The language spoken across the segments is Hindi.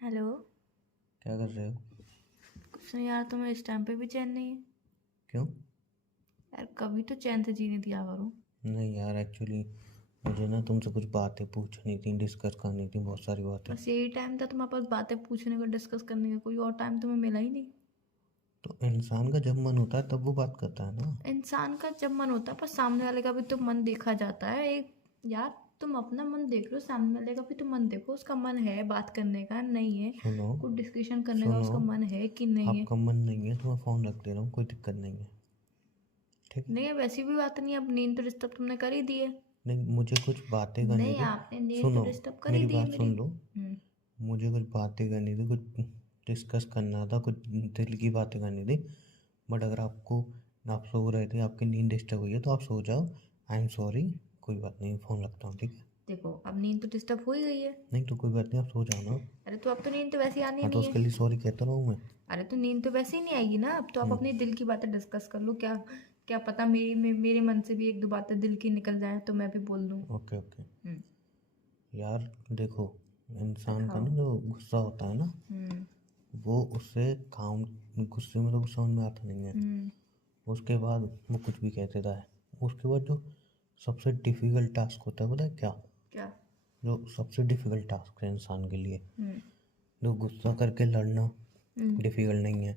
हेलो। क्या कर रहे हो? कुछ नहीं यार, तुम्हें इस टाइम पे भी चैन नहीं है? क्यों? यार कभी तो चैन से जीने दिया करो। नहीं यार, एक्चुअली मुझे ना तुमसे कुछ बातें पूछनी थी, डिस्कस करनी थी, बहुत सारी बातें। बस यही टाइम था तुम्हारे पास बातें पूछने का, डिस्कस करने का? कोई और टाइम तुम्हें मिला ही नहीं। तो इंसान का जब मन होता है तब वो बात करता है ना। इंसान का जब मन होता है, पर सामने वाले का भी तो मन देखा जाता है एक। यार तुम अपना मन देख लो, सामने वाले का भी तो मन देखो। उसका मन है बात करने का, नहीं है सुनो, कुछ डिस्कशन करने का, सुनो, उसका मन है कि नहीं है? आपका मन नहीं है तो मैं फ़ोन रख दे रहा हूँ, कोई दिक्कत नहीं है। ठीक है। नहीं, अब ऐसी भी बात नहीं है। अब नींद तो डिस्टर्ब तुमने कर ही दी है। नहीं, मुझे कुछ बातें करनी नहीं, थी। आपने नींद तो सुनो, डिस्टर्ब कर ही मेरी दी है बात मेरी। सुन लो। मुझे कुछ बातें करनी थी, कुछ डिस्कस करना था, कुछ दिल की बातें करनी थी। बट अगर आप सो रहे थे, आपकी नींद डिस्टर्ब हुई है तो आप सो जाओ। I am sorry. कोई बात नहीं, फ़ोन रखता हूँ, ठीक है। देखो, अब नींद तो डिस्टर्ब हो ही गई है। नहीं तो कोई बात नहीं, आप सो जाओ ना। अरे तो अब तो नींद तो वैसे ही आनी हाँ, तो नहीं उसके है। लिए सॉरी कहता रहूँ मैं? अरे तो नींद तो वैसे ही नहीं आएगी ना। अब तो आप हम्म। अपने दिल की बातें डिस्कस कर लो। क्या क्या पता मेरे मन से भी एक दो बातें दिल की निकल जाए तो मैं भी बोल दूँ। Okay okay. हम्म। यार देखो, इंसान का दिखाओ। ना जो गुस्सा होता है ना, हम्म। वो उससे काम, गुस्से में तो कुछ समझ में आता नहीं है। हम्म। उसके बाद वो कुछ भी कह देता है। उसके बाद जो सबसे डिफ़िकल्ट टास्क होता है, पता है क्या? क्या? जो सबसे डिफ़िकल्ट टास्क है इंसान के लिए, हम्म। जो गुस्सा करके लड़ना हम्म। डिफ़िकल्ट नहीं है।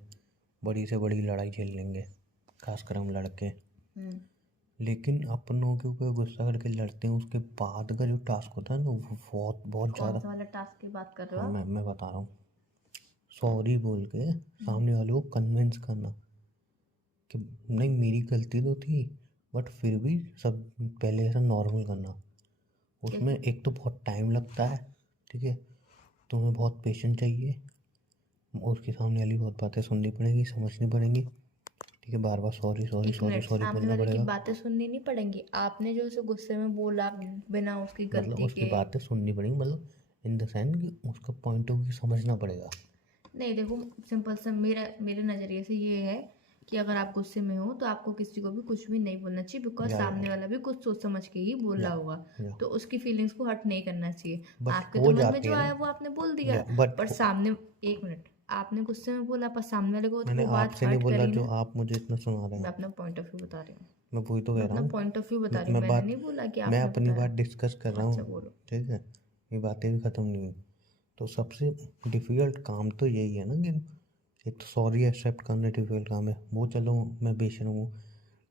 बड़ी से बड़ी लड़ाई झेल लेंगे, खासकर हम लड़के। हम्म। लेकिन अपनों के ऊपर गुस्सा करके लड़ते हैं, उसके बाद का जो टास्क होता है ना, वो बहुत बहुत कौन ज़्यादा। सा वाला टास्क की बात कर रहे हाँ, हो आप? मैं बता रहा हूँ। सॉरी बोल के हम्म। सामने वाले को कन्विंस करना कि नहीं, मेरी गलती तो थी, बट फिर भी सब पहले ऐसा नॉर्मल करना। उसमें देखो। एक तो बहुत टाइम लगता है, ठीक है। तुम्हें बहुत पेशेंस चाहिए। उसके सामने वाली बहुत बातें सुननी पड़ेंगी, समझनी पड़ेंगी, ठीक है। बार बार सॉरी सॉरी एक सॉरी मिनट, सॉरी सामने बोलना वाले की पड़ेगा। बातें सुननी नहीं पड़ेंगी? आपने जो उसे गुस्से में बोला बिना उसकी मतलब गलती उसकी के। बातें सुननी पड़ेंगी, मतलब इन द सेंस कि उसका पॉइंट ऑफ व्यू समझना पड़ेगा। नहीं देखो, सिंपल सा मेरा मेरे नज़रिए से ये है कि अगर आप गुस्से में हो तो आपको किसी को भी कुछ भी नहीं बोलना चाहिए, बिकॉज या सामने वाला भी कुछ सोच समझ के ही बोल या रहा होगा। या तो उसकी फीलिंग्स को हर्ट नहीं करना चाहिए। बट आपके तो हो मन में जाती जो है आया ना। वो आपने बोल दिया। या बट पर सामने, एक मिनट, आपने गुस्से में बोला पर सामने वाले को तो मैंने वो बात आपसे नहीं हर्ट बोला करी जो ना। आप मुझे इतना सुना रहे मैं हैं। अपना पॉइंट ऑफ व्यू बता रही हूँ। मैं वही तो मैं कह रहा अपना हूँ। पॉइंट ऑफ व्यू बता मैं रही हूँ, मैं मैंने बात नहीं बोला कि मैं आपने अपनी बात बताया। डिस्कस कर रहा अच्छा हूँ, बोलो। ठीक है। ये बातें भी ख़त्म नहीं हुई। तो सबसे डिफ़िकल्ट काम तो यही है ना कि एक तो सॉरी एक्सेप्ट करना डिफ़िकल्ट काम है, वो चलो मैं बेशर्म हूँ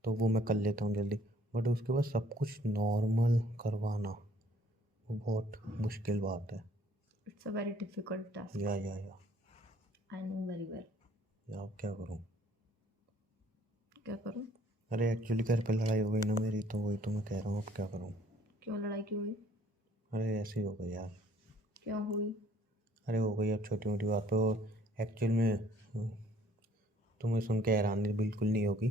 तो वो मैं कर लेता हूँ जल्दी। बट उसके बाद सब कुछ नॉर्मल करवाना, वो बहुत मुश्किल बात है। It's a very difficult task. या आई नो वेरी वेल। या अब क्या करूँ? क्या करूँ? अरे एक्चुअली घर पे लड़ाई हो गई ना मेरी, तो वही तो मैं कह रहा हूँ, अब क्या करूँ। क्यों लड़ाई क्यों हुई? अरे ऐसे ही हो गई यार। क्यों हुई? अरे हो गई अब छोटी मोटी बात पे। और एक्चुअल में तुम्हें सुन के हैरानी बिल्कुल नहीं होगी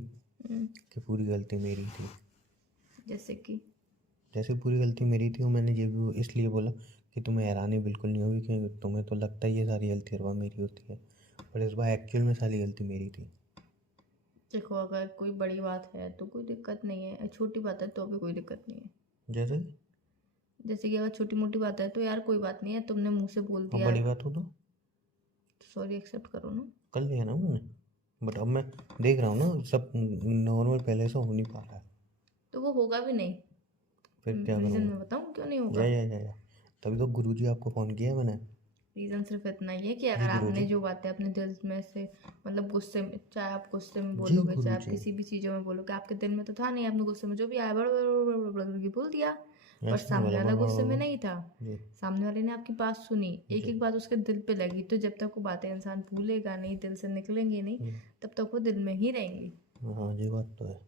हम्म। कि पूरी गलती मेरी थी। जैसे कि? जैसे पूरी गलती मेरी थी, और मैंने ये भी इसलिए बोला कि तुम्हें हैरानी बिल्कुल नहीं होगी, कि तुम्हें तो लगता ही ये सारी गलती हर बार मेरी होती है, पर इस बार एक्चुअल में सारी गलती मेरी थी। देखो, अगर कोई बड़ी बात है तो कोई दिक्कत नहीं है, छोटी बात है तो भी कोई दिक्कत नहीं है। जैसे? जैसे कि अगर छोटी मोटी बात है तो यार कोई बात नहीं है, तुमने मुंह से बोल अब दिया बड़ी तो बात हो तो सॉरी एक्सेप्ट करो ना। कर लिया ना मैंने। बट अब मैं देख रहा हूँ ना, सब नॉर्मल पहले से हो नहीं पा रहा है। तो वो होगा भी नहीं। फिर क्या रीज़न करूँगा? मैं बताऊँ क्यों नहीं या होगा? या या या तभी तो गुरुजी आपको फ़ोन किया है मैंने। रीज़न सिर्फ इतना ही है कि जी अगर आपने गुरुजी। जो बातें अपने दिल में से, मतलब गुस्से में, चाहे आप गुस्से में जी बोलोगे चाहे आप गुरुजी। किसी भी चीज़ों में बोलोगे, आपके दिल में तो था नहीं, आपने गुस्से में जो भी आया बड़ बड़ बड़ बड़ करके बोल दिया। पर ऐसे नहीं सामने बोला वाला गुस्से में मैं। नहीं था। जी सामने वाले ने आपकी बात सुनी, एक जी एक बात उसके दिल पे लगी, तो जब तक वो बातें इंसान भूलेगा नहीं, दिल से निकलेंगी नहीं, जी। तब तक वो दिल में ही रहेंगी। हाँ, ये बात तो है।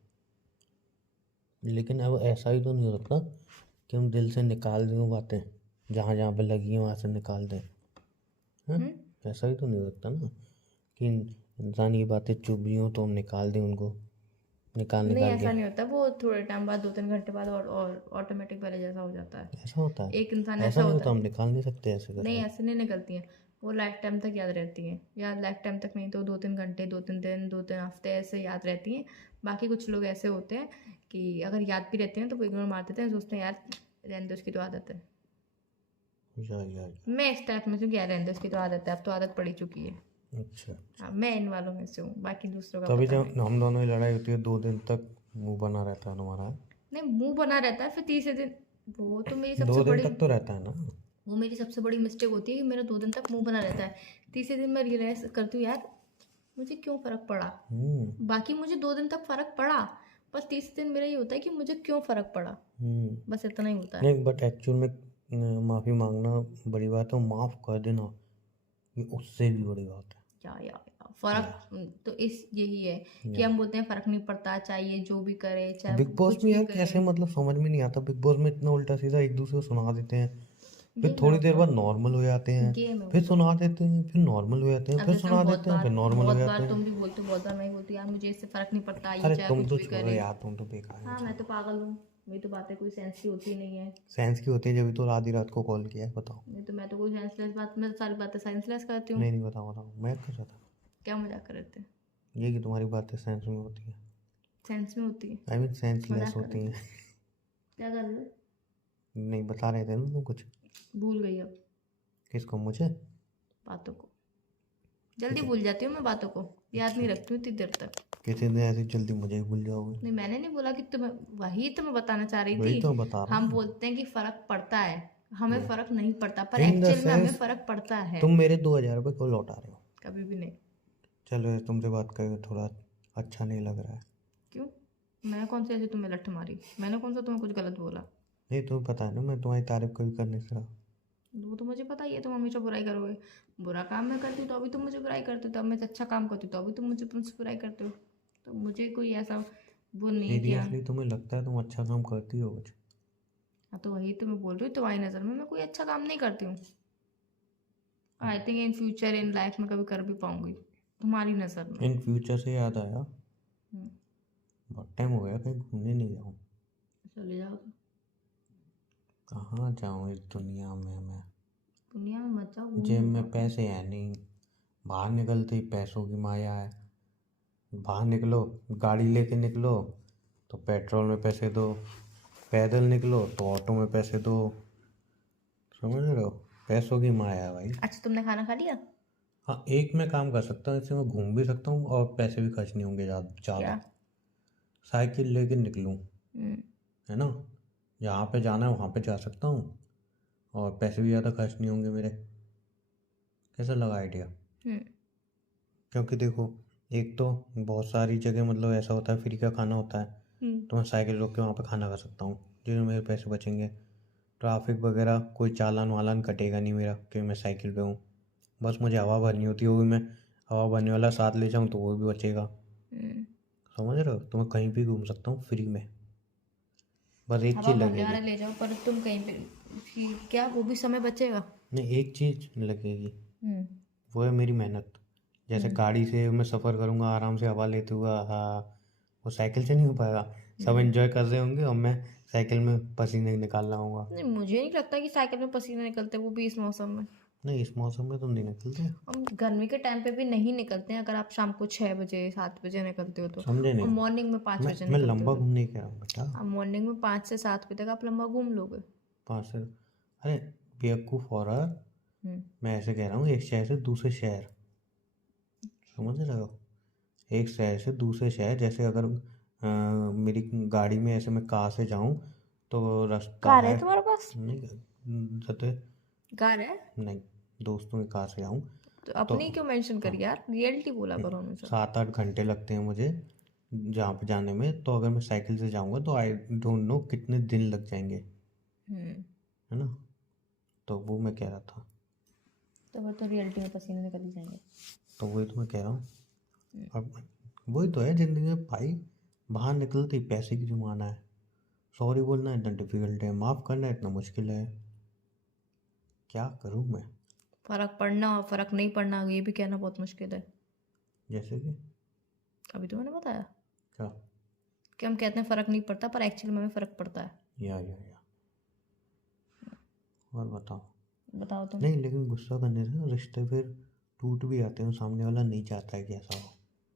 लेकिन अब ऐसा ही तो नहीं हो सकता कि हम दिल से निकाल दें वो बातें, जहाँ जहाँ पे लगी हैं वहाँ से निकाल दें। हाँ, हम्म। ऐसा ही तो नहीं हो सकता ना कि इंसान ये बातें चुभ रही हों तो हम निकाल दें उनको, निकाल नहीं, निकाल के। ऐसा नहीं होता। वो थोड़े टाइम बाद, 2-3 घंटे बाद और ऑटोमेटिक पहले जैसा हो जाता है। ऐसा होता है? एक इंसान ऐसा ऐसा नहीं होता होता, हम है। निकाल नहीं सकते ऐसे नहीं, करके? ऐसे नहीं निकलती हैं। वो लाइफ टाइम तक याद रहती हैं, या लाइफ टाइम तक नहीं तो 2-3 घंटे, 2-3 दिन, 2-3 हफ्ते ऐसे याद रहती हैं। बाकी कुछ लोग ऐसे होते हैं कि अगर याद भी रहते हैं तो वो इग्नोर मार देते हैं, सोचते हैं यार रहने दो, उसकी तो आदत है। या मैं इस टाइप में से क्या रहने दो, उसकी तो आदत है, अब तो आदत पड़ी चुकी है। अच्छा। हाँ, मैं इन वालों में से हूँ, बाकी दूसरों का तभी पता जब नहीं। हम दोनों की लड़ाई होती है 2 दिन तक मुंह बना रहता है तुम्हारा। नहीं, मुंह बना रहता है, फिर तीसरे दिन वो तो मेरी दो सबसे दिन बड़ी तक तो रहता है ना। वो मेरी सबसे बड़ी मिस्टेक होती है कि मेरा 2 दिन तक मुंह बना रहता है। तीसरे दिन मैं रियलाइज करती हूँ यार मुझे क्यों फर्क पड़ा। हम्म। बाकी मुझे 2 दिन तक फर्क पड़ा, पर तीसरे दिन मेरा ये होता है कि मुझे क्यों फर्क पड़ा, हम्म। बस इतना ही होता है। नहीं बट एक्चुअल में माफ़ी मांगना बड़ी बात है, माफ़ कर देना ये उससे भी बड़ी बात या है। फर्क तो इस यही है कि या हम बोलते हैं फर्क नहीं पड़ता, चाहिए जो भी करे, चाहे बिग बॉस कुछ में भी यार करे। कैसे, मतलब समझ में नहीं आता। बिग बॉस में इतना उल्टा सीधा एक दूसरे को सुना देते हैं, फिर गेम है थोड़ी वो देर तो, बाद नॉर्मल हो जाते हैं, गेम है वो फिर तो। सुना देते हैं, फिर नॉर्मल हो जाते हैं, अब फिर जैसे हम सुना देते हैं, फिर नॉर्मल हो बहुत जाते बार हैं। तुम भी बोलते हो, बहुत बार मैं भी बोलती हूँ यार मुझे इससे फर्क नहीं पड़ता, ये अरे चाहे तुम कुछ तो भी छोड़ो करे। यार, तुम तो बेकार हाँ, इंसान मैं तो हो। पागल हूँ, मेरी तो बातें कोई सेंस की होती नहीं है। साइंस की होती है, जब तो आधी रात को कॉल किया है, बताओ। नहीं तो मैं तो कोई सेंसलेस बात, मैं तो सारी बातें सेंसलेस करती हूँ। नहीं नहीं, बताओ बताओ, मैं क्या चाहता। क्या मजाक कर रहे थे? ये कि तुम्हारी बातें सेंस में होती है, सेंस में होती है? आई मीन सेंसलेस मजाक कर रहे होती थे? हैं। क्या कर रहे हो? नहीं बता रहे थे ना तुम कुछ। भूल गई अब किसको, मुझे? बातों को, जल्दी किसी भूल जाती हूँ मैं बातों को, याद अच्छा, नहीं रखती हूँ इतनी देर तक। किसी दिन ऐसी जल्दी मुझे ही भूल जाओगे। नहीं, मैंने नहीं बोला कि तुम्हें, वही तो मैं बताना चाह रही वही तो थी। बता रहा हम हूँ। बोलते हैं कि फर्क पड़ता है, हमें फर्क नहीं पड़ता, पर इन द एक्चुअल में हमें सेंस फर्क पड़ता है। तुम मेरे 2,000 रुपये क्यों लौटा रहे हो? कभी भी नहीं। चलो तुमसे बात करके थोड़ा अच्छा नहीं लग रहा है। क्यों? मैं कौन सी ऐसी तुम्हें लठ मारी? मैंने कौन सा तुम्हें कुछ गलत बोला? नहीं तुम्हें पता है ना, मैं तुम्हारी तारीफ कभी करने से रहा। वो तो मुझे पता ही है, तुम हमेशा बुराई करोगे। बुरा काम मैं करती हूँ तो अभी तुम मुझे बुराई करते हो, तब मैं अच्छा काम करती हूँ तो अभी तुम मुझे तुमसे बुराई करते हो। तो मुझे कोई ऐसा वो नहीं है कि हाँ। सीरियसली तुम्हें लगता है तुम अच्छा काम करती हो कुछ? हाँ, तो वही तो मैं बोल रही हूँ, तुम्हारी नज़र में मैं कोई अच्छा काम नहीं करती हूँ। I think in future in life में कभी कर भी पाऊंगी, तुम्हारी नज़र में। इन फ्यूचर से याद आया, हम्म, बहुत टाइम हो गया कहीं घूमने नहीं गया हूँ। चले जाओ तो। कहाँ जाऊँ इस दुनिया में मैं? दुनिया में मत जाओ, जेब घूमने में जाओ तुम। पैसे हैं नहीं, बाहर निकलते ही पैसों की माया है। बाहर निकलो, गाड़ी लेके निकलो तो पेट्रोल में पैसे दो, पैदल निकलो तो ऑटो में पैसे दो। समझ रहे हो? पैसों की माया है भाई। अच्छा, तुमने खाना खा लिया? हाँ, एक मैं काम कर सकता हूँ, इससे मैं घूम भी सकता हूँ और पैसे भी खर्च नहीं होंगे ज़्यादा। क्या? साइकिल लेके निकलूँ, हम्म। है ना? जहाँ पे जाना है वहाँ पे जा सकता हूँ और पैसे भी ज़्यादा खर्च नहीं होंगे मेरे। कैसा लगा आइडिया? हम्म। क्योंकि देखो, एक तो बहुत सारी जगह मतलब ऐसा होता है फ्री का खाना होता है, हम्म। तो मैं साइकिल रोक के वहाँ पे खाना खा सकता हूँ, जिसमें मेरे पैसे बचेंगे। ट्रैफिक वगैरह कोई चालान वालान कटेगा नहीं मेरा, क्योंकि मैं साइकिल पे हूँ। बस मुझे हवा भरनी होती है, वो भी मैं हवा भरने वाला साथ ले जाऊँ तो वो भी बचेगा। हम्म। समझ रहे हो? तो मैं कहीं भी घूम सकता हूँ फ्री में, बस एक हवा चीज़ भरने लगेगी। वाला ले जाओ, पर तुम कहीं पे क्या वो भी समय बचेगा? नहीं, एक चीज़ लगेगी, हम्म। वो है मेरी मेहनत। जैसे गाड़ी से मैं सफ़र करूँगा आराम से हवा लेते हुए, हाँ, वो साइकिल से नहीं हो पाएगा। सब एंजॉय कर रहे होंगे और मैं साइकिल में पसीने निकाल रहा हूँगा। नहीं, मुझे नहीं लगता कि साइकिल में पसीने निकलते, वो भी इस मौसम में। नहीं, इस मौसम में तो नहीं निकलते। हम गर्मी के टाइम पे भी नहीं निकलते हैं, अगर आप शाम को 6 बजे 7 बजे निकलते हो तो। समझे और नहीं? मॉर्निंग में 5 बजे मैं निकलते हो लंबा तो। घूमने की कह रहा हूँ बेटा। आप मॉर्निंग में 5 से 7 बजे तक आप लंबा घूम लोगे। 5 से, अरे बेवकूफ़ हो रहा है। हम्म। मैं ऐसे कह रहा हूँ, एक शहर से दूसरे शहर, समझ रहे हो? एक शहर से दूसरे शहर, जैसे अगर मेरी गाड़ी में ऐसे मैं कार से जाऊँ तो रास्ता कार है है। तुम्हारे पास? नहीं, जैसे कार है? नहीं, दोस्तों की कार से जाऊँ तो तो अपनी क्यों मेंशन करी यार, रियलिटी बोला करो हमेशा। 7-8 घंटे लगते हैं मुझे जहाँ पे जाने में। तो अगर मैं साइकिल से जाऊँगा तो आई डोंट नो कितने दिन लग जाएंगे, हम्म। है ना? तो वो मैं कह रहा था। तो फिर तो रियलिटी में पसीने निकल ही जाएंगे। तो वही तो मैं कह रहा हूँ। अब वही तो है ज़िंदगी में भाई, बाहर निकलते ही पैसे की जमाना है। सॉरी बोलना इतना डिफिकल्ट है, माफ़ करना इतना मुश्किल है। क्या करूँ मैं? फर्क पड़ना और फर्क नहीं पड़ना ये भी कहना बहुत मुश्किल है। जैसे कि अभी तो मैंने बताया क्या? कि हम कहते हैं फर्क नहीं पड़ता, पर एक्चुअली में हमें फर्क पड़ता है। या और बताओ। बताओ तुम। नहीं, लेकिन गुस्सा करने से ना रिश्ते फिर टूट भी जाते हैं, सामने वाला नहीं चाहता है कि ऐसा हो।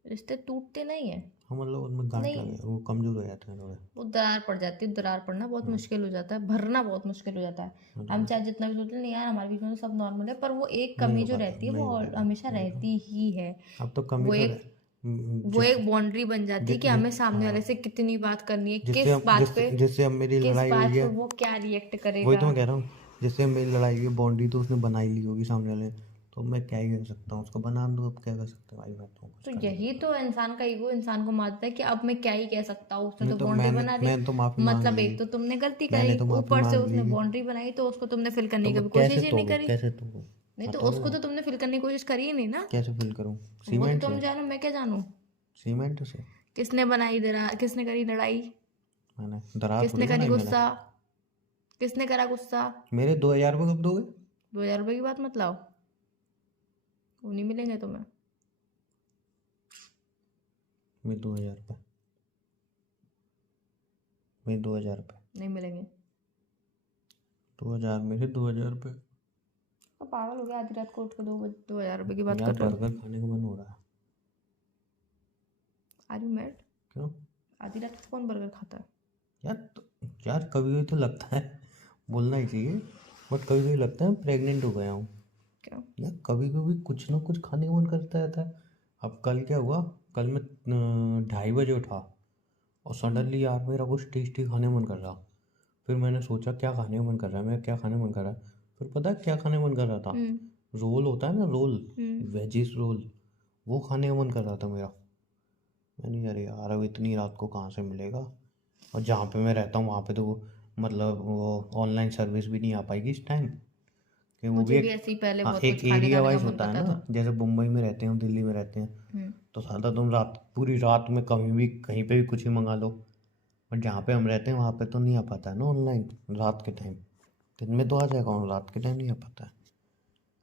रिश्ते टूटते नहीं है। हाँ मतलब उनमें गांठ नहीं। लगे, वो कमजोर हो जाते हैं थोड़े। वो दरार पड़ जाती है, दरार पड़ना बहुत मुश्किल हो जाता है, भरना बहुत मुश्किल हो जाता है। हम चाहे जितना भी सोचते नहीं यार हमारे बीच में तो सब नॉर्मल है, पर वो एक नहीं कमी हो जो पाता, रहती है नहीं वो हो पाता, हमेशा वही तो। रहती ही है। अब तो कमी वो तो एक वो जिस एक बाउंड्री बन जाती है कि हमें सामने वाले हाँ, से कितनी बात करनी है, जिससे किस अब बात पे, जिससे अब मेरी किस लड़ाई हुई बात पे है, वो क्या रिएक्ट वही तो करेगा। मैं कह रहा हूँ, जिससे अब मेरी लड़ाई हुई है, बाउंड्री तो उसने बना ही ली होगी सामने वाले ने, तो मैं क्या ही कर सकता हूँ, उसको बना दो, अब क्या कर सकते हैं भाई, मैं तो कुछ तो कर नहीं यही सकता। तो इंसान का ईगो इंसान को मारता है कि अब मैं क्या ही कह सकता हूँ, उसने नहीं तो तो बाउंड्री बना दी। मैंने तो माफी मांग मतलब ली, एक तो तुमने गलती मैंने करी, तो माफी ऊपर से मांग उसने ली, बाउंड्री बनाई, तो उसको तुमने फिल करने तो की मैं कभी कैसे कोशिश ही नहीं तोड़ू, करी। कैसे तोड़ू, नहीं तो बताओ उसको ना, तो तुमने फिल करने की कोशिश करी ही नहीं ना। कैसे फिल करूँ, वो तो सीमेंट तुम से, जानो, मैं क्या जानू। सीमेंट से। किसने बनाई दरार, किसने करी लड़ाई, मैंने दरार किसने थोड़ी करी बनाई मैंने। गुस्सा, किसने करा गुस्सा। मेरे 2,000 रुपये कब दोगे? 2000 रुपये की बात मत लाओ, वो नहीं मिलेंगे तुम्हें। मेरे 2,000 रुपये, मेरे 2,000 रुपये, नहीं मिलेंगे। 2,000 मेरे 2,000 रुपये। तो पागल हो गया, आधी रात को उठ के 2000 रुपये की बात यार कर रहे हो। बर्गर खाने का मन हो रहा है। Are you mad. क्यों? आधी रात को कौन बर्गर खाता है। यार तो, यार कभी कभी तो लगता है, बोलना ही चाहिए, बट कभी कभी लगता है प्रेग्नेंट हो गया हूँ। क्यों। यार कभी कभी कुछ ना कुछ खाने का मन करता रहता है। अब कल क्या हुआ, कल मैं 2:30 बजे उठा, और सडनली यार मेरा कुछ टेस्टी खाने का मन कर रहा। फिर मैंने सोचा क्या खाने का मन कर रहा है, मेरा क्या खाने का मन कर रहा है। फिर पता है क्या खाने का मन कर रहा था, हम्म। रोल होता है ना, रोल, हम्म। वेजिस रोल, वो खाने का मन कर रहा था मेरा। मैंने अरे यार अब इतनी रात को कहाँ से मिलेगा, और जहाँ पे मैं रहता हूँ वहाँ पे तो मतलब वो ऑनलाइन सर्विस भी नहीं आ पाएगी इस टाइम, कि वो भी मुझे भी एक, ऐसे ही पहले हाँ बहुत एक कुछ खाने एरिया खाने का वाइज मन होता है करता ना, था। जैसे मुंबई में रहते हैं, दिल्ली में रहते हैं, हम्म। तो सादा तुम रात पूरी रात में कहीं भी कहीं पे भी कुछ ही मंगा लो। बट जहाँ पे हम रहते हैं वहाँ पे तो नहीं आ पाता है ना ऑनलाइन रात के टाइम। दिन में तो आ जाएगा, और रात के टाइम नहीं आ पाता है।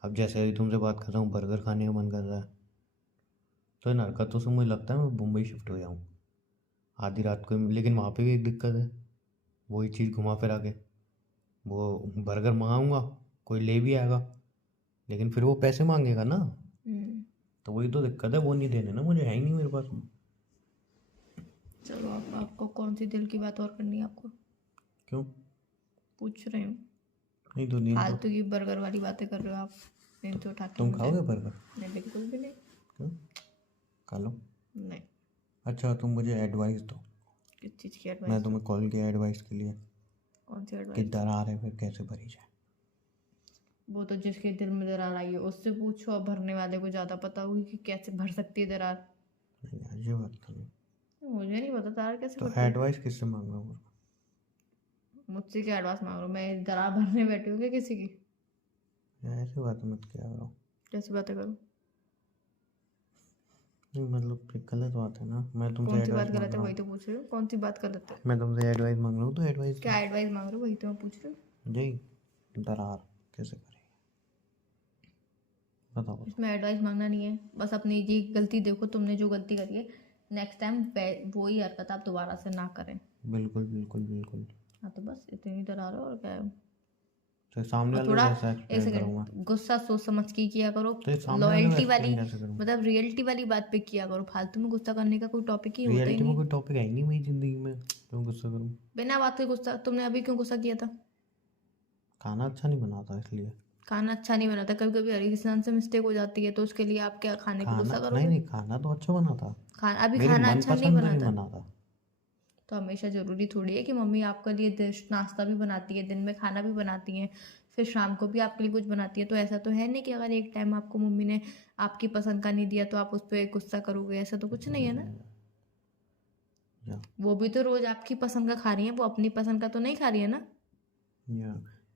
अब जैसे अभी तुमसे बात कर रहा हूँ, बर्गर खाने का मन कर रहा है, तो इन हरकतों से मुझे लगता है मैं मुंबई शिफ्ट हो जाऊँ आधी रात को। लेकिन वहाँ पे भी एक दिक्कत है, वही चीज़ घुमा फिरा के, वो बर्गर मंगाऊंगा, कोई ले भी आएगा, लेकिन फिर वो पैसे मांगेगा ना, हम्म। तो वही तो दिक्कत है, वो नहीं देने ना, मुझे है ही नहीं मेरे पास। चलो आपको कौन सी दिल की बात और करनी है आपको। क्यों? पूछ रही हूँ। नहीं तो नींद तो, फालतू की बर्गर वाली बातें कर रहे हो आप, नींद से उठा के तुम मुझे। खाओगे बर्गर? नहीं बिल्कुल भी नहीं। क्यों? खा लो। नहीं। अच्छा तुम मुझे एडवाइस दो, किस चीज़ की मैं एडवाइस। तुम्हें कॉल किया एडवाइस के लिए, कौन सी कि एडवाइस। दरार है फिर कैसे भरी जाए। वो तो जिसके दिल में दरार आई है उससे पूछो, अब भरने वाले को ज़्यादा पता होगी कि कैसे भर सकती है दरार। नहीं यार ये बात तो नहीं, मुझे नहीं पता दरार कैसे तो भरती है। एडवाइस किससे मांग रहा हूँ? मुझसे क्या एडवाइस मांग रहा हूँ, मैं दरार भरने बैठी हूँ क्या किसी की। यार ऐसी बात मत किया करो। कैसी बातें करूँ। नहीं मतलब ये गलत बात है ना, मैं तुमसे कौन सी एडवाइस बात मांग गलत है रहा वही हूँ, तो पूछ रही हूँ, कौन सी बात गलत है। मैं तुमसे एडवाइस मांग रहा हूँ, तो एडवाइस क्या एडवाइस मांग रहे हो वही तो मैं पूछ रही हूँ। जी, दरार कैसे करें, बताओ। इसमें एडवाइस मांगना नहीं है, बस अपनी ये गलती देखो, तुमने जो गलती करी है नेक्स्ट टाइम वही हरकत आप दोबारा से ना करें। बिल्कुल बिल्कुल बिल्कुल। हाँ तो बस इतनी दरार है और क्या है। तो सामने और वाले को थोड़ा कैसा एक एक्सप्लेन करूँ मैं? सेकंड गुस्सा सोच समझ के ही किया करो। तो ये सामने वाले को लॉयल्टी वाली, एक्सप्लेन कैसे करूँ? मतलब रियलिटी वाली बात पे किया करो, फालतू में गुस्सा करने का कोई टॉपिक ही होता ही रियलिटी में नहीं। कोई टॉपिक है ही नहीं मेरी ज़िंदगी में, क्यों गुस्सा करूँ? बिना बात के गुस्सा, तुमने अभी क्यों गुस्सा किया था। खाना अच्छा नहीं बनाता इसलिए। खाना अच्छा नहीं बनाता, कभी कभी हर इंसान से मिस्टेक हो जाती है, तो उसके लिए आप क्या खाने को खाना गुस्सा नहीं करोगे। नहीं, खाना तो अच्छा बना था, खाना अभी मेरे खाना अच्छा नहीं मनपसंद का नहीं बनाता। बना था। तो हमेशा ज़रूरी थोड़ी है कि मम्मी आपके लिए डिश नाश्ता भी बनाती है, दिन में खाना भी बनाती हैं, फिर शाम को भी आपके लिए कुछ बनाती है। तो ऐसा तो है नहीं कि अगर एक टाइम आपको मम्मी ने आपकी पसंद का नहीं दिया तो आप उस पर गुस्सा करोगे, ऐसा तो कुछ नहीं है ना। या वो भी तो रोज़ आपकी पसंद का खा रही है, वो अपनी पसंद का तो नहीं खा रही है ना। या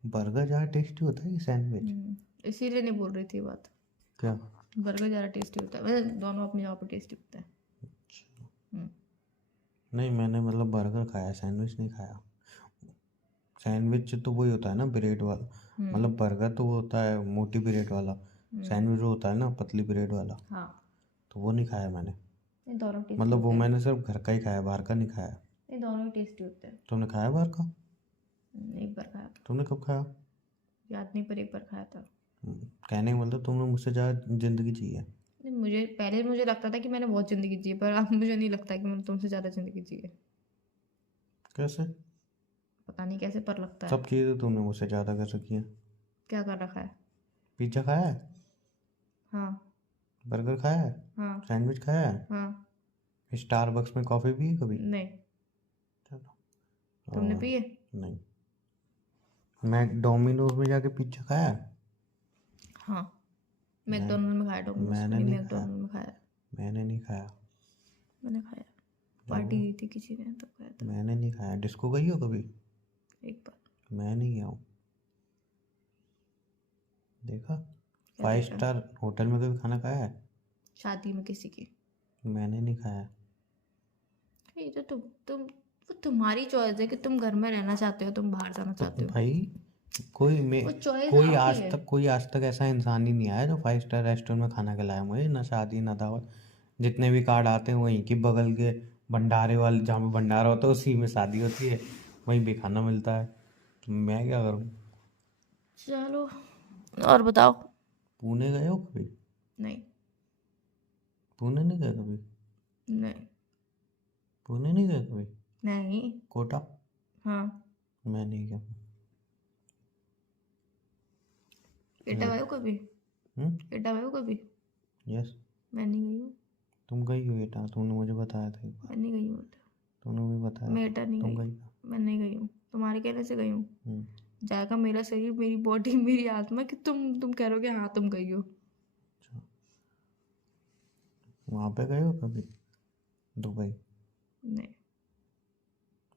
बर्गर ज़्यादा टेस्टी होता है कि सैंडविच? इसीलिए नहीं बोल रही थी ये बात। क्या? बर्गर ज़्यादा टेस्टी होता है, वैसे दोनों अपनी जगह पर टेस्टी होता है। हम्म। नहीं मैंने मतलब बर्गर खाया, सैंडविच नहीं खाया। सैंडविच तो वही होता है ना ब्रेड वाला, मतलब बर्गर तो वो होता है मोटी ब्रेड वाला, सैंडविच वो होता है ना पतली ब्रेड वाला, हाँ। तो वो नहीं खाया मैंने। नहीं दोनों टेस्टी मतलब वो होते हैं। मैंने सिर्फ घर का ही खाया, बाहर का नहीं खाया। नहीं दोनों ही टेस्टी होते हैं। तुमने खाया बाहर का? एक बार खाया था, तुमने कब खाया? याद नहीं पर एक बार खाया था। कहने का मतलब तुमने मुझसे ज़्यादा ज़िंदगी जी है। नहीं मुझे लगता था कि मैंने बहुत ज़िंदगी जी है, पर अब मुझे नहीं लगता कि मैंने तुमसे ज़्यादा ज़िंदगी जी है। कैसे? पता नहीं कैसे, पर लगता है। सब चीज़ें तुमने मुझसे ज़्यादा कर रखी हैं। क्या कर रखा है? पिज्ज़ा खाया है? हाँ। बर्गर खाया है? हाँ। सैंडविच खाया है? हाँ। स्टारबक्स में कॉफ़ी पी है कभी? नहीं। चलो। तुमने और पी है? नहीं। मैं डोमिनोज में जाके पिज्ज़ा खाया है? हाँ। मैं मैकडोनल्ड में खाया, डोमिनोज में मैंने नहीं, नहीं खाया। मैकडोनल्ड में खाया। मैंने नहीं खाया। मैंने खाया, पार्टी जाओ। दी थी किसी ने तब खाया था मैंने नहीं खाया। डिस्को गई हो कभी? एक बार। मैं नहीं गया हूँ। देखा? क्या 5 देखा? स्टार होटल में कभी खाना खाया है? शादी में किसी की। मैंने नहीं खाया। ये तो तुम वो तुम्हारी चॉइस है कि तुम घर में रहना चाहते हो, तुम बाहर जाना तो चाहते हो। भाई कोई वो में चॉइस आपकी है। कोई आज तक ऐसा इंसान ही नहीं आया जो 5 स्टार रेस्टोरेंट में खाना खिलाया मुझे। ना शादी ना दावत। जितने भी कार्ड आते हैं वहीं की बगल के भंडारे वाले, जहाँ पे भंडारा होता है उसी में शादी होती है, वहीं भी खाना मिलता है। तो मैं क्या करूँ? चलो, और बताओ। पुणे गए हो कभी? नहीं। पुणे नहीं गए कभी? नहीं। पुणे नहीं गए कभी? नहीं। कोटा? हाँ। मैं नहीं गया। एटा गए हो कभी? हम्म। एटा गए हो कभी? यस। मैं नहीं गई हूँ। तुम गई हो बेटा, तुमने मुझे बताया था एक बार। मैं नहीं गई हूँ एटा। तुमने मुझे बताया मैं था। एटा नहीं तुम गई। गई हो? मैं नहीं गई हूँ, तुम्हारे कहने से गई हूँ। हम्म। जाएगा मेरा शरीर, मेरी बॉडी, मेरी आत्मा कि तुम कह रहे हो कि हाँ तुम गई हो। अच्छा, वहाँ पे गए हो कभी? दुबई? नहीं।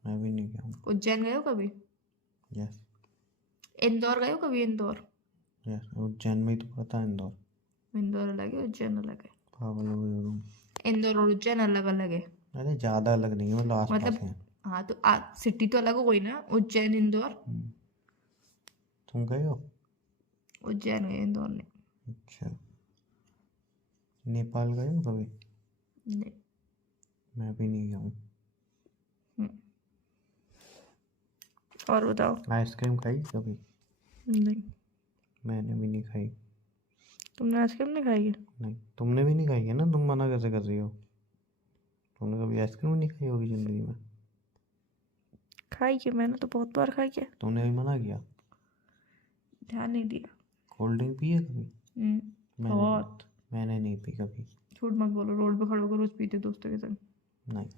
मैं भी नहीं गया हूँ। उज्जैन गए हो कभी? यस। इंदौर गए हो कभी? इंदौर? यस, उज्जैन में ही तो पड़ता है इंदौर। इंदौर अलग है, उज्जैन अलग है। पागल हो गए हो तुम। इंदौर और उज्जैन अलग अलग है। अरे ज़्यादा अलग नहीं है, मतलब आस पास मतलब हैं। हाँ, तो सिटी तो अलग हो गई ना, उज्जैन इंदौर। हम्म। तुम गए हो? उज्जैन गए, इंदौर नहीं। अच्छा। नेपाल गए हो कभी? नहीं। मैं भी नहीं गया हूँ। हम्म, और बताओ। आइसक्रीम खाई कभी? नहीं। मैंने भी नहीं खाई। तुमने आइसक्रीम नहीं खाई है? नहीं, तुमने भी नहीं खाई है ना, तुम मना कैसे कर रही हो? तुमने कभी आइसक्रीम नहीं खाई होगी ज़िंदगी में? खाई है, मैंने तो बहुत बार खाई है। तुमने भी मना किया। ध्यान नहीं दिया। कोल्ड ड्रिंक पी है कभी? मैंने बहुत। मैंने नहीं पी कभी। झूठ मत बोलो, रोड पे खड़े होकर रोज पीते दोस्तों के संग। नहीं।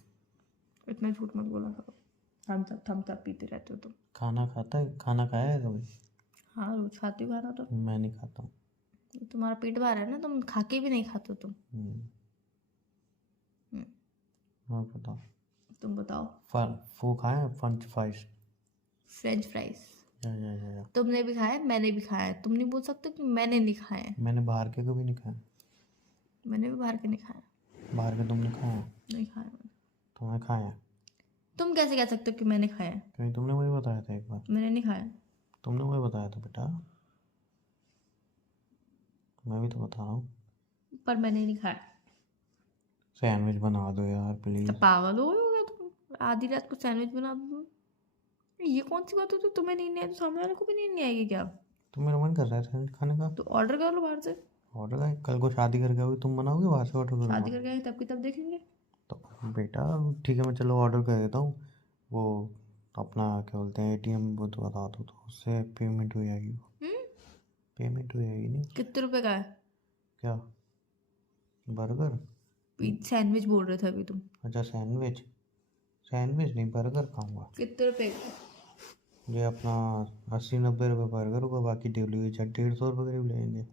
इतना झूठ मत बोला करो। थम्स अप पीते रहते हो तुम। खाना खाया है कभी? हाँ, रोज खाती हो खाना तो। मैं नहीं खाता हूँ। तुम्हारा पेट भरा है ना, तुम खा के भी नहीं खाते हो तुम। हम्म। हम्म, और बताओ। तुम बताओ। वो खाया है फ्रेंच फ्राइज? फ्रेंच फ्राइज या। तुमने भी खाया है, मैंने भी खाया है। तुम नहीं बोल सकते कि मैंने नहीं खाया है। मैंने बाहर के कभी नहीं खाया। मैंने भी बाहर के नहीं खाया। बाहर के तुमने खाया है? नहीं खाया मैंने। तुमने खाया है? तुम कैसे कह सकते हो कि मैंने खाया है? क्योंकि तुमने मुझे बताया था एक बार। मैंने नहीं खाया। तुमने मुझे बताया था बेटा। मैं भी तो बता रहा हूँ। पर मैंने नहीं खाया। सैंडविच बना दो यार तो प्लीज़। पागल हो गया तुम? आधी रात को सैंडविच बना दूँ? ये कौन सी बात होती है? तुम्हें नहीं आई तो सामने वाले को भी नहीं आएगी क्या? तो मेरा मन कर रहा है सैंडविच खाने का। तो ऑर्डर कर लो बाहर से। ऑर्डर का कल को शादी करके आओगी, तुम बनाओगे बाहर से ऑर्डर शादी करूँगा? करके आए तब की तब देखेंगे। तो बेटा ठीक है, मैं चलो ऑर्डर कर देता हूँ। वो अपना क्या बोलते हैं एटीएम, वो तो बता दो तो उससे पेमेंट हो जाएगी। पेमेंट हो जाएगी नहीं? कितने रुपए का है? क्या? बर्गर? सैंडविच बोल रहे थे अभी तुम। अच्छा सैंडविच। सैंडविच नहीं, बर्गर खाऊंगा। कितने रुपए का? ये अपना 80-90 रुपये बर्गर होगा, बाकी डिलीवरी चार्ज 150 रुपये करीब लेंगे।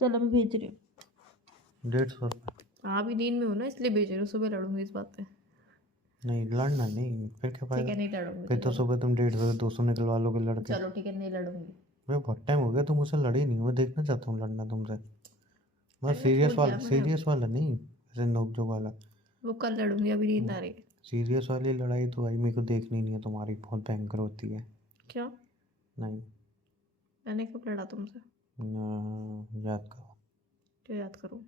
चलो मैं भेज रही हूँ। 150 रुपये? हाँ, अभी नींद में हो ना, इसलिए भेज रही हूँ। सुबह लड़ूंगी इस बात पे। नहीं लड़ना नहीं, फिर क्या ठीक फ़ायदा? है, नहीं लड़ूंगी। फिर तो चलो। सुबह तुम 150 से 200 निकलवा लोगे लड़के। चलो ठीक है, नहीं लड़ूंगी। मैं बहुत टाइम हो गया तुम मुझसे लड़ी नहीं, मैं देखना चाहता हूँ लड़ना तुमसे। मैं अरे छोड़ दिया मैंने। सीरियस वाला नहीं, ऐसे नोक झोंक वाला। वो कल लड़ूंगी, अभी नींद आ रही है। सीरियस वाली लड़ाई तो भाई मेरे को देखनी नहीं है, तुम्हारी बहुत भयंकर होती है। क्यों? नहीं। मैंने कब लड़ा तुमसे? याद करो। क्यों याद करूँ?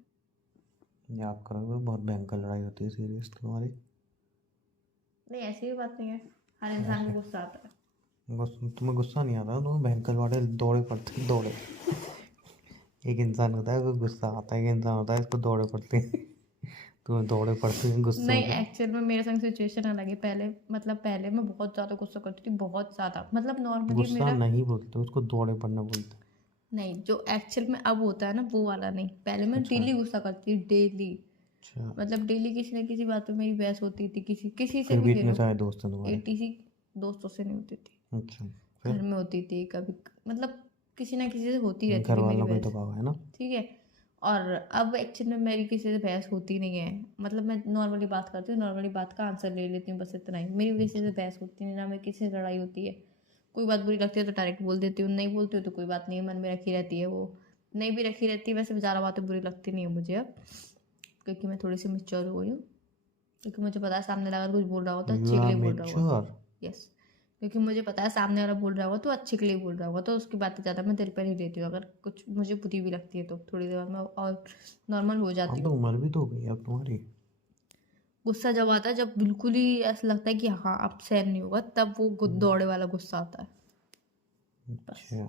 याद करोगे बहुत भयंकर लड़ाई होती है सीरियस तुम्हारी। नहीं, ऐसी भी बात नहीं है। हर इंसान को गुस्सा आता है। तुम्हें गुस्सा नहीं आता, तुम्हें भयंकर वाले दौड़े पड़ते हैं, दौड़े। एक इंसान होता है, वो गुस्सा आता है, एक इंसान होता है इसको दौड़े पड़ते हैं। तुम्हें दौड़े पड़ते हैं गुस्से नहीं, में। एक्चुअल में मेरे संग सिचुएशन अलग है। पहले मैं बहुत ज़्यादा गुस्सा करती थी, बहुत ज़्यादा, मतलब नॉर्मली गुस्सा मेरा। नहीं बोलते उसको, दौड़े पड़ना बोलते हैं। नहीं, जो एक्चुअल में अब होता है ना वो वाला नहीं। पहले मैं अच्छा डेली गुस्सा करती थी, डेली। अच्छा। मतलब डेली किसी न किसी बात पे मेरी बहस होती थी, किसी किसी से फिर भी भी ले इतने लो। सारे दोस्त हैं तुम्हारे। एटीसी दोस्तों से नहीं होती थी, अच्छा। घर फिर में होती थी कभी, मतलब किसी ना किसी से होती रहती घर थी मेरी वालों का ही बहस। दबाव है ना। ठीक है। और अब एक्चुअल में मेरी किसी से बहस होती नहीं है। मतलब मैं नॉर्मली बात करती हूँ, नॉर्मली बात का आंसर ले लेती हूँ, बस इतना ही। मेरी किसी से बहस होती नहीं, ना मेरी किसी से लड़ाई होती है। कोई बात बुरी लगती है तो डायरेक्ट बोल देती हूँ, नहीं बोलती हूँ तो कोई बात नहीं है, मन में रखी रहती है वो। नहीं भी रखी रहती है, वैसे ज़्यादा बातें बुरी लगती नहीं है मुझे अब, क्योंकि मैं थोड़ी सी मैच्योर हो गई हूँ। क्योंकि मुझे पता है सामने वाला अगर कुछ बोल रहा हो तो यू अच्छे के आर लिए बोल रहा होगा। मेच्योर। यस। क्योंकि मुझे पता है सामने वाला बोल रहा होगा तो अच्छे के लिए बोल रहा होगा, तो उसकी बातें ज़्यादा मैं दिल पर नहीं लेती हूँ। अगर कुछ मुझे बुरी भी लगती है तो थोड़ी देर बाद मैं और नॉर्मल हो जाती अब तो हूँ। उम्र भी तो हो गई अब तुम्हारी। गुस्सा जब आता है, जब बिल्कुल ही ऐसा लगता है कि हाँ अब सहन नहीं होगा, तब वो दौड़े वाला गुस्सा आता है, बस। अच्छा।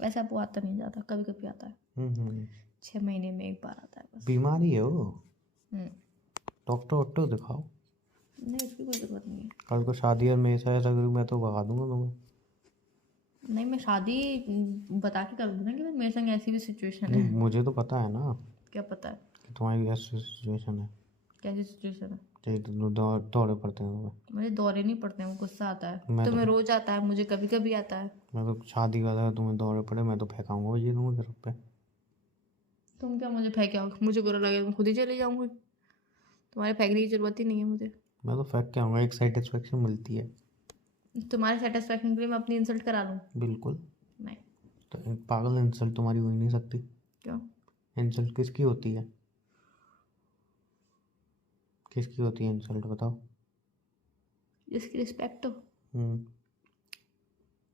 वैसे अब वो आता नहीं, जाता कभी कभी आता है, हम्म। 6 महीने में एक बार आता है बस। बीमारी है वो, हम्म, डॉक्टर वॉक्टर दिखाओ। नहीं उसकी कोई ज़रूरत नहीं है। कल को शादी और में ऐसा ऐसा करूँ मैं तो भगा दूंगा तुम्हें। नहीं, मैं शादी बता के करूँगी ना कि मेरे संग ऐसी भी सिचुएशन नहीं, है। मुझे तो पता है ना क्या पता है? कि तुम्हारी ऐसी सिचुएशन है। कैसी सिचुएशन है? चाहिए तो दौड़े पड़ते हैं तुम्हें। मुझे दौरे नहीं पड़ते हैं, वो गुस्सा आता है। मैं तो तुम्हें रोज आता है, मुझे कभी कभी आता है। मैं तो शादी का था, तुम्हें दौड़े पड़े, मैं तो फेंकाऊंगा ये तुम्हें घर पे। तुम क्या मुझे फेंके आओगे? मुझे बुरा लगे मैं खुद ही चले जाऊंगी, तुम्हारे फेंकने की जरूरत ही नहीं है मुझे। मैं तो फेंक के आऊँगा, एक सेटिस्फेक्शन मिलती है। तुम्हारे सेटिस्फेक्शन के लिए मैं अपनी इंसल्ट करा लूँ? बिल्कुल। नहीं। तो एक पागल इंसल्ट तुम्हारी हो ही नहीं सकती। क्यों? इंसल्ट किसकी होती है? किसकी होती है इंसल्ट बताओ। जिसकी रिस्पेक्ट हो। हम्म।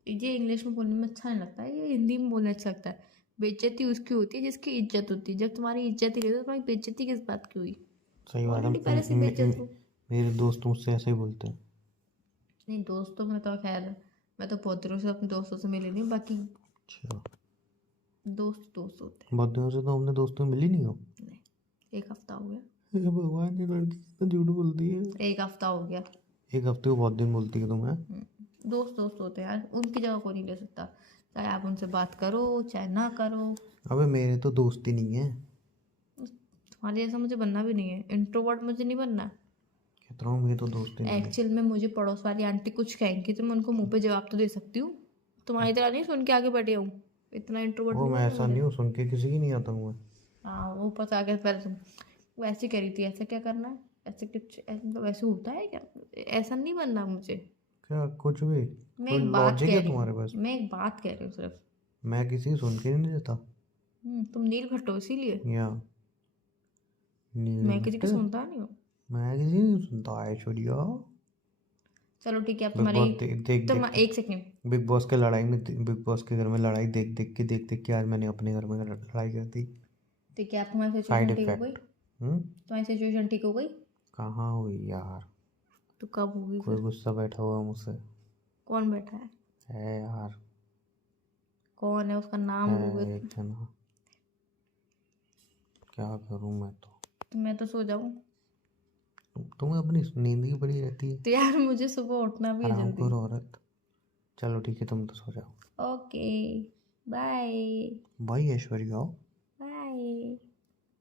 ये इंग्लिश में बोलने में अच्छा नहीं लगता है, ये हिंदी में बोलने अच्छा लगता है। बेइज्जती उसकी होती है जिसकी इज्जत होती है। जब तुम्हारी इज्जत ही नहीं तो तुम्हारी बेइज्जती किस बात की हुई? सही बात है। ऑलरेडी पहले से बेइज्जत हो। मेरे दोस्त मुझसे ऐसे ही बोलते हैं। नहीं, दोस्तों में तो खैर मैं तो बहुत दिनों से अपने दोस्तों से मिली नहीं, बाकी अच्छा। दोस्त दोस्त होते हैं। बहुत दिनों से तो अपने दोस्तों में मिली नहीं हो। नहीं, 1 हफ्ता हो गया। हे भगवान, ये लड़की कितना झूठ बोलती है। 1 हफ्ता हो गया। एक हफ्ते को बहुत दिन बोलती है तुम्हें। दोस्त दोस्त होते हैं यार, उनकी जगह कोई नहीं ले सकता। चाहे आप उनसे बात करो चाहे ना करो। अबे मेरे तो दोस्त ही नहीं है। तुम्हारे जैसा मुझे बनना भी नहीं है, इंट्रोवर्ट मुझे नहीं बनना। कहता हूँ मेरे तो दोस्त ही नहीं है। एक्चुअल में मुझे पड़ोस वाली आंटी कुछ कहेंगी तो मैं उनको मुंह पे जवाब तो दे सकती हूँ। तुम्हारी तरह नहीं सुन के आगे बैठे हूँ, इतना इंट्रोवर्ट वो नहीं मैं बनना ऐसा मुझे। नहीं हूँ, सुन के किसी की नहीं आता हूँ मैं। हाँ, वो पता आगे पहले तुम वो ऐसे कह रही थी, ऐसा क्या करना है, ऐसे कुछ मतलब ऐसे होता है क्या? ऐसा नहीं बनना मुझे। क्या कुछ भी? मैं कोई एक बात लॉजिक कह है रही तुम्हारे हूँ, पास? मैं एक बात कह रही हूँ सिर्फ। मैं किसी की सुन के नहीं देता। तुम नील भट्ट हो इसीलिए। या नील मैं किसी भट्ट? की सुनता नहीं हूँ। मैं किसी की नहीं सुनता ऐश्वर्या। चलो ठीक है, अब बिग तुम्हारी बॉस देख देख तुम देख एक सेकेंड। बिग बॉस के लड़ाई में, बिग बॉस के घर में लड़ाई देख देख के आज मैंने अपने घर में लड़ाई कर दी। ठीक है, अब तुम्हारी साइड सिचुएशन ठीक हो गई? इफेक्ट। तुम्हारी सिचुएशन ठीक हो गई? कहाँ हुई यार? तो कब होगी कोई फिर? गुस्सा बैठा हुआ है मुझसे। कौन बैठा है? है यार। कौन है, उसका नाम लोगे? है एक जना। क्या करूँ मैं तो मैं तो सो जाऊँ। तुम्हें अपनी नींद की पड़ी रहती है। तो यार मुझे सुबह उठना भी है जल्दी। हरामखोर औरत। चलो ठीक है, तुम तो सो जाओ। Okay, bye. भाई ऐश्वर्या।